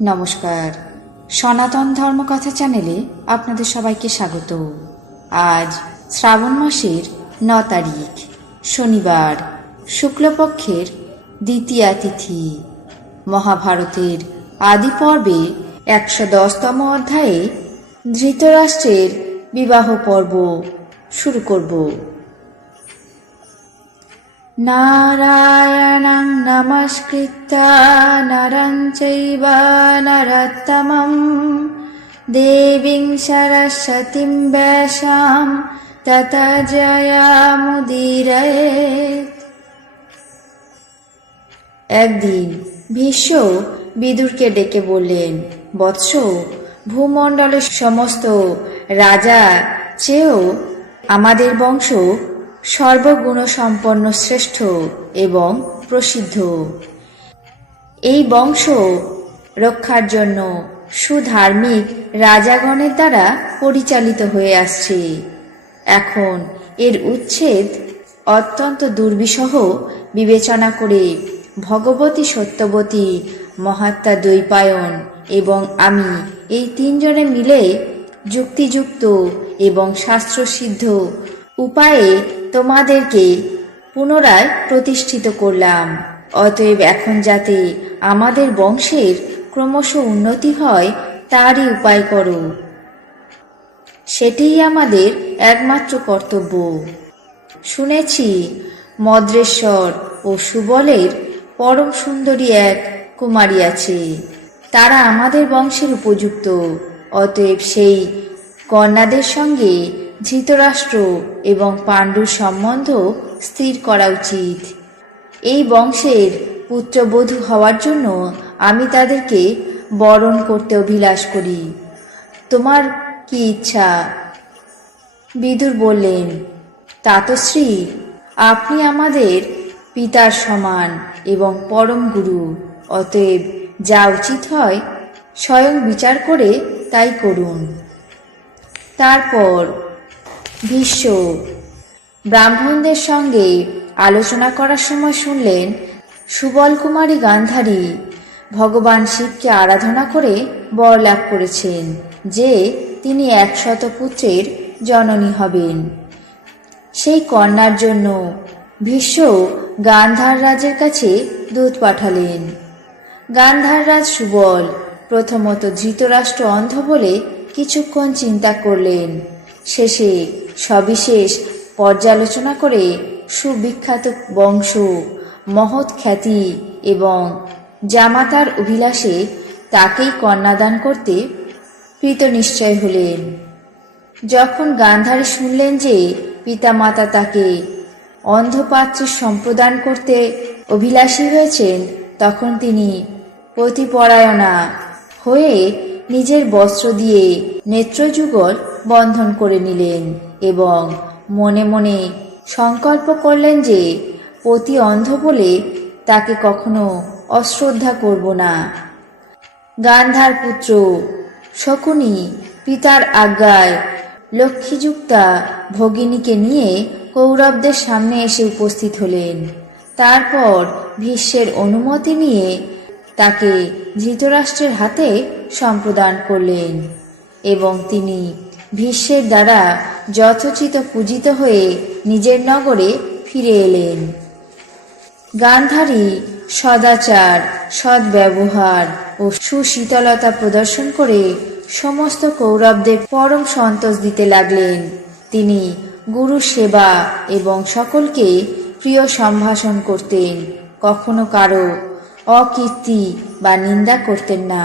নমস্কার। সনাতন ধর্মকথা চ্যানেলে আপনাদের সবাইকে স্বাগত। আজ শ্রাবণ মাসের ন তারিখ, শনিবার, শুক্লপক্ষের দ্বিতীয়া তিথি। মহাভারতের আদি পর্বে একশো দশতম অধ্যায়ে ধৃতরাষ্ট্রের বিবাহ পর্ব শুরু করব। नारायणं नमस्कृत्य नरं चैव नरोत्तमं देवीं सरस्वतीं वैशां तत জয়ামুদিরয়েত একদিন ভীষ্ম বিদুরকে ডেকে বললেন বৎস ভূমণ্ডলের সমস্ত রাজা চেয়েও আমাদের বংশ সর্বগুণসম্পন্ন শ্রেষ্ঠ এবং প্রসিদ্ধ। এই বংশ রক্ষার জন্য সুধার্মিক রাজাগণের দ্বারা পরিচালিত হয়ে আসছে। এখন এর উচ্ছেদ অত্যন্ত দুর্বিষহ বিবেচনা করে ভগবতী সত্যবতী মহাত্মা দ্বৈপায়ন এবং আমি এই তিনজনে মিলে যুক্তিযুক্ত এবং শাস্ত্রসিদ্ধ উপায়ে তোমাদেরকে পুনরায় প্রতিষ্ঠিত করলাম। অতএব এখন যাতে আমাদের বংশের ক্রমশ উন্নতি হয়, তারই উপায় করো। সেটিই আমাদের একমাত্র কর্তব্য। শুনেছি, মদ্রেশ্বর ও সুবলের পরম সুন্দরী এক কুমারী আছে। তারা আমাদের বংশের উপযুক্ত। অতএব সেই কন্যাদের সঙ্গে ধৃতরাষ্ট্র এবং পাণ্ডুর সম্বন্ধ স্থির করা উচিত। এই বংশের পুত্রবধূ হওয়ার জন্য আমি তাদেরকে বরণ করতে অভিলাষ করি। তোমার কি ইচ্ছা? বিদুর বললেন তাতশ্রী আপনি আমাদের পিতার সমান এবং পরম গুরু। অতএব যা উচিত হয়, স্বয়ং বিচার করে তাই করুন। তারপর ভীষ্ম ব্রাহ্মণদের সঙ্গে আলোচনা করার সময় শুনলেন সুবল কুমারী গান্ধারী ভগবান শিবকে আরাধনা করে বর লাভ করেছেন, যে তিনি একশত পুত্রের জননী হবেন। সেই কন্যার জন্য ভীষ্ম গান্ধার রাজের কাছে দূত পাঠালেন। গান্ধার রাজ সুবল, প্রথমত ধৃতরাষ্ট্র অন্ধ বলে কিছুক্ষণ চিন্তা করলেন। শেষে সবিশেষ পর্যালোচনা করে সুবিখ্যাত বংশ মহৎ খ্যাতি এবং জামাতার অভিলাষে তাকেই কন্যাদান করতে কৃত নিশ্চয় হলেন। যখন গান্ধারী শুনলেন যে পিতামাতা তাকে অন্ধপাত্রের সম্প্রদান করতে অভিলাষী হয়েছেন, তখন তিনি প্রতিপরায়ণা হয়ে নিজের বস্ত্র দিয়ে নেত্রযুগল বন্ধন করে নিলেন এবং মনে মনে সংকল্প করলেন যে পতি অন্ধ বলে তাকে কখনো অশ্রদ্ধা করব না। গান্ধার পুত্র শকুনি পিতার আজ্ঞায় লক্ষ্মীযুক্তা ভগিনীকে নিয়ে কৌরবদের সামনে এসে উপস্থিত হলেন। তারপর ভীষ্মের অনুমতি নিয়ে তাকে ধৃতরাষ্ট্রের হাতে সম্প্রদান করলেন এবং তিনি ভীষ্মের দ্বারা যথোচিত পূজিত হয়ে নিজের নগরে ফিরে এলেন। গান্ধারী সদাচার, সদ্ব্যবহার ও সুশীতলতা প্রদর্শন করে সমস্ত কৌরবদের পরম সন্তোষ দিতে লাগলেন। তিনি গুরু সেবা এবং সকলকে প্রিয় সম্ভাষণ করতেন, কখনো কারও অকীর্তি বা নিন্দা করতেন না।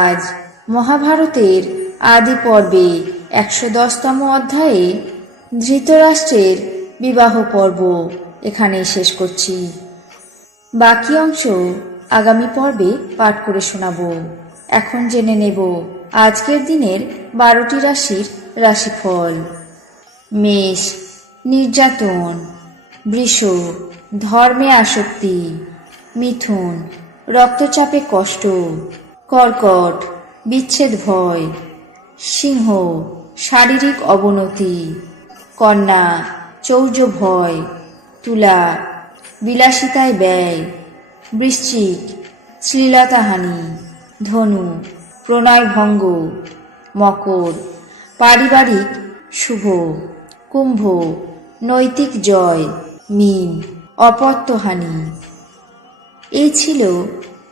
আজ মহাভারতের আদি পর্বে একশো দশতম অধ্যায়ে ধৃতরাষ্ট্রের বিবাহ পর্ব এখানে শেষ করছি। বাকি অংশ আগামী পর্বে পাঠ করে শোনাব। এখন জেনে নেব আজকের দিনের বারোটি রাশির রাশিফল। মেষ, নির্যাতন, বৃষ, ধর্মে আসক্তি, মিথুন, রক্তচাপে কষ্ট, কর্কট বিচ্ছেদ ভয়, সিংহ, শারীরিক অবনতি, কন্যা, চৌর্য ভয়, তুলা, বিলাসিতায় ব্যয়, বৃশ্চিক, শ্লীলতাহানি, ধনু, প্রণয় ভঙ্গ, মকর, পারিবারিক শুভ, কুম্ভ, নৈতিক জয়, মিন অপত্যহানি এই ছিল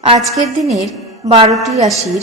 আজকের দিনের বারোটি রাশির